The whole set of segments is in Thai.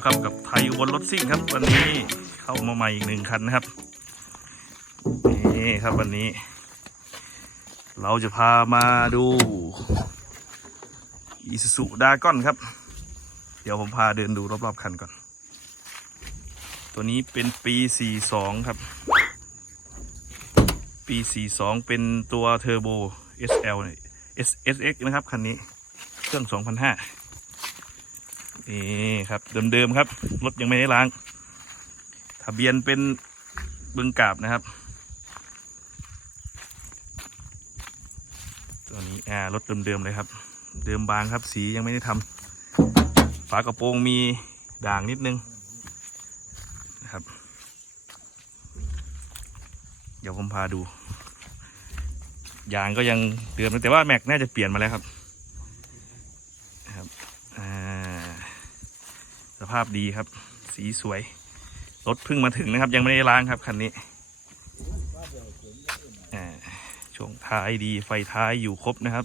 แล้วครับกับไทยอุบนรถซิ่งครับ วันนี้เข้ามาใหม่อีกหนึ่งคันนะครับนี่ครับวันนี้ เราจะพามาดูอีซูซูดากอนครับ เดี๋ยวผมพาเดินดูรอบๆคันก่อน ตัวนี้เป็นปี 42 ครับ ปี 42 เป็นตัวเทอร์โบ SL เนี่ย S SX นะครับ คันนี้เครื่อง2,500 นี่ครับเดิมๆครับ รถยังไม่ได้ล้าง ทะเบียนเป็นบึงกาบนะครับ ตัวนี้อ่ารถเดิมๆเลยครับ เดิมบางครับ สียังไม่ได้ทำฝากระโปรงมีด่างนิดนึงนะครับ เดี๋ยวผมพาดูยางก็ยังเดิมแต่ว่าแม็กน่าจะเปลี่ยนมาแล้วครับนะครับอ่าส ภาพดีครับ สีสวย รถเพิ่งมาถึงนะครับ ยังไม่ได้ล้างครับคันนี้ช่วงท้ายดีไฟท้ายอยู่ครบนะครับ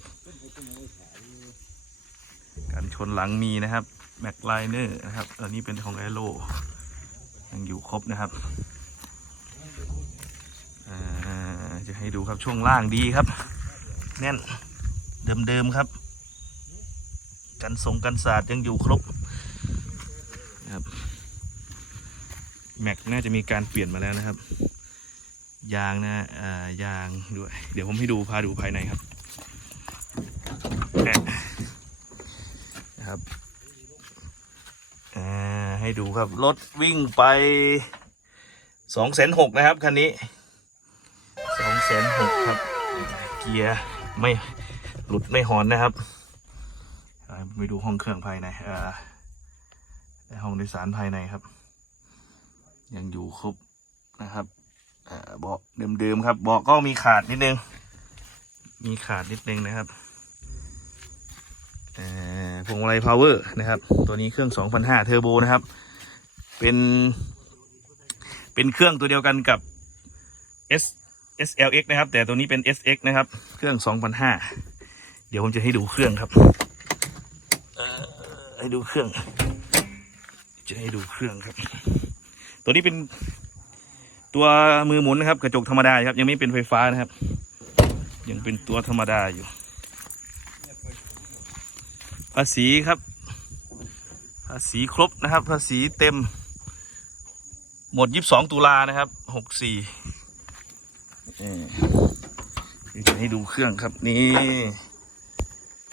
การชนหลังมีนะครับแม็กไลเนอร์นะครับอันนี้เป็นของแอโร่ยังอยู่ครบนะครับจะให้ดูครับช่วงล่างดีครับ แน่นเดิมๆครับ กันทรงกันศาสตร์ยังอยู่ครบ นะครับ แม็กน่าจะมีการเปลี่ยนมาแล้วนะครับ ยางนะอ่ายางด้วย เดี๋ยวผมให้ดูพาดูภายในครับแหม่นะครับอ่าให้ดูครับ รถวิ่งไปสองแสนหกนะครับคันนี้สองแสนหกครับ เกียร์ไม่หลุดไม่หอนนะครับ ไปดูห้องเครื่องภายในอ่า ห้องโดยสารภายในครับ ยังอยู่ครบนะครับเบาะเดิมๆครับเบาะก็มีขาดนิดนึง มีขาดนิดนึงนะครับพวงมาลัยพาวเวอร์นะครับ ตัวนี้เครื่อง2,500เทอร์โบนะครับ เป็น เป็นเครื่องตัวเดียวกันกับ S SLX นะครับ แต่ตัวนี้เป็น SX นะครับ เครื่อง2,500เดี๋ยวผมจะให้ดูเครื่องครับให้ดูเครื่อง จะให้ดูเครื่องครับ ตัวนี้เป็นตัวมือหมุนนะครับ กระจกธรรมดาครับ ยังไม่เป็นไฟฟ้านะครับ ยังเป็นตัวธรรมดาอยู่ภาษีครับ ภาษีครบนะครับ ภาษีเต็ม หมด22ตุลานะครับ64เอ่จะให้ดูเครื่องครับนี่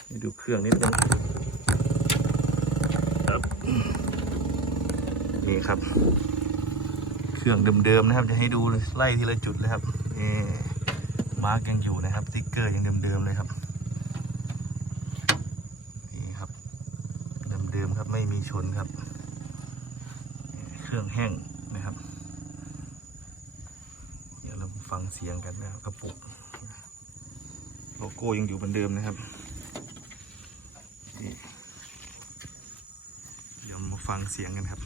ให้ดูเครื่องนิดนึงครับ นี่ครับ เครื่องเดิมๆนะครับ จะให้ดูไล่ทีละจุดเลยครับนี่มาร์กยังอยู่นะครับสติ๊กเกอร์ยังเดิมๆเลยครับนี่ครับเดิมๆครับไม่มีชนครับ เครื่องแห้งนะครับเดี๋ยวเราฟังเสียงกันนะครับกระปุกโลโก้ยังอยู่เหมือนเดิมนะครับเดี๋ยวมาฟังเสียงกันครับ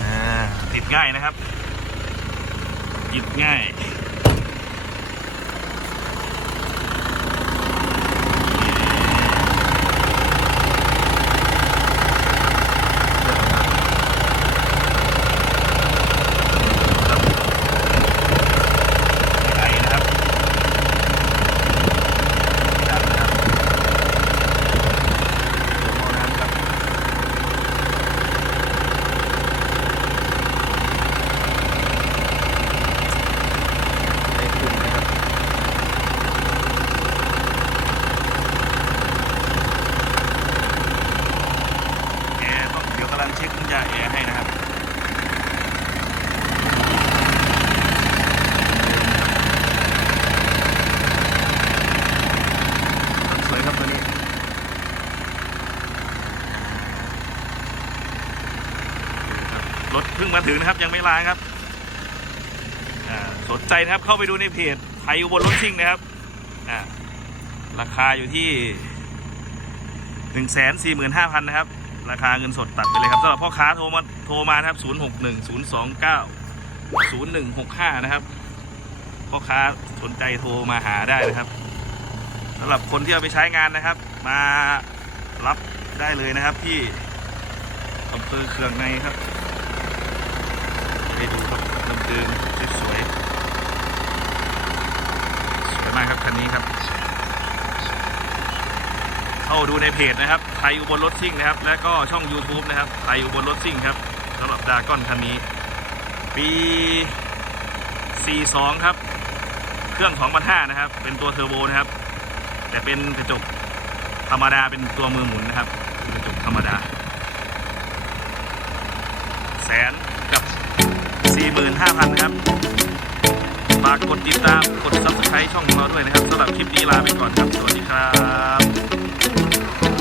อ่าติด ง่ายนะครับติดง่าย ไอนะครับดังนะครับโมนั้นครับได้ขึ้นนะครับแอร์ต้องเดี๋ยวกำ ลังเช็คน้ำยาแอร์ให้นะครับสวยครับตัวนี้รถเพิ่งมาถึงนะครับยังไม่ล้างครับสนใจนะครับเข้าไปดูในเพจไทยอุบลรถซิ่งนะครับราคาอยู่ที่หนึ่งแสนสี่หมื่นห้าพันนะครับ ราคาเงินสดตัดไปเลยครับสำหรับพ่อค้าโทรมาโทรมาครับศูนย์หกหนึ่งศูนย์สองเก้าศูนย์หนึ่งหกห้านะครับ พ่อค้าสนใจโทรมาหาได้นะครับสำหรับคนที่เอาไปใช้งานนะครับ มารับได้เลยนะครับที่อำเภอเคืองในครับไปดูครับเดิมสวยสวยมากครับคันนี้ครับ เข้าดูในเพจนะครับไทยอุบลรถซิ่งนะครับ และก็ช่อง YouTube นะครับไทยอุบลรถซิ่งครับสำหรับดาก้อนคันนี้ ปี 42 ครับ เครื่อง2,500นะครับ เป็นตัวเทอร์โบนะครับ แต่เป็นกระจกธรรมดาเป็นตัวมือหมุนนะครับกระจกธรรมดา แสนกับ 45,000นะครับ ฝากกดติดตาม กด subscribe ช่องของเราด้วยนะครับสำหรับคลิปนี้ลาไปก่อนครับ สวัสดีครับ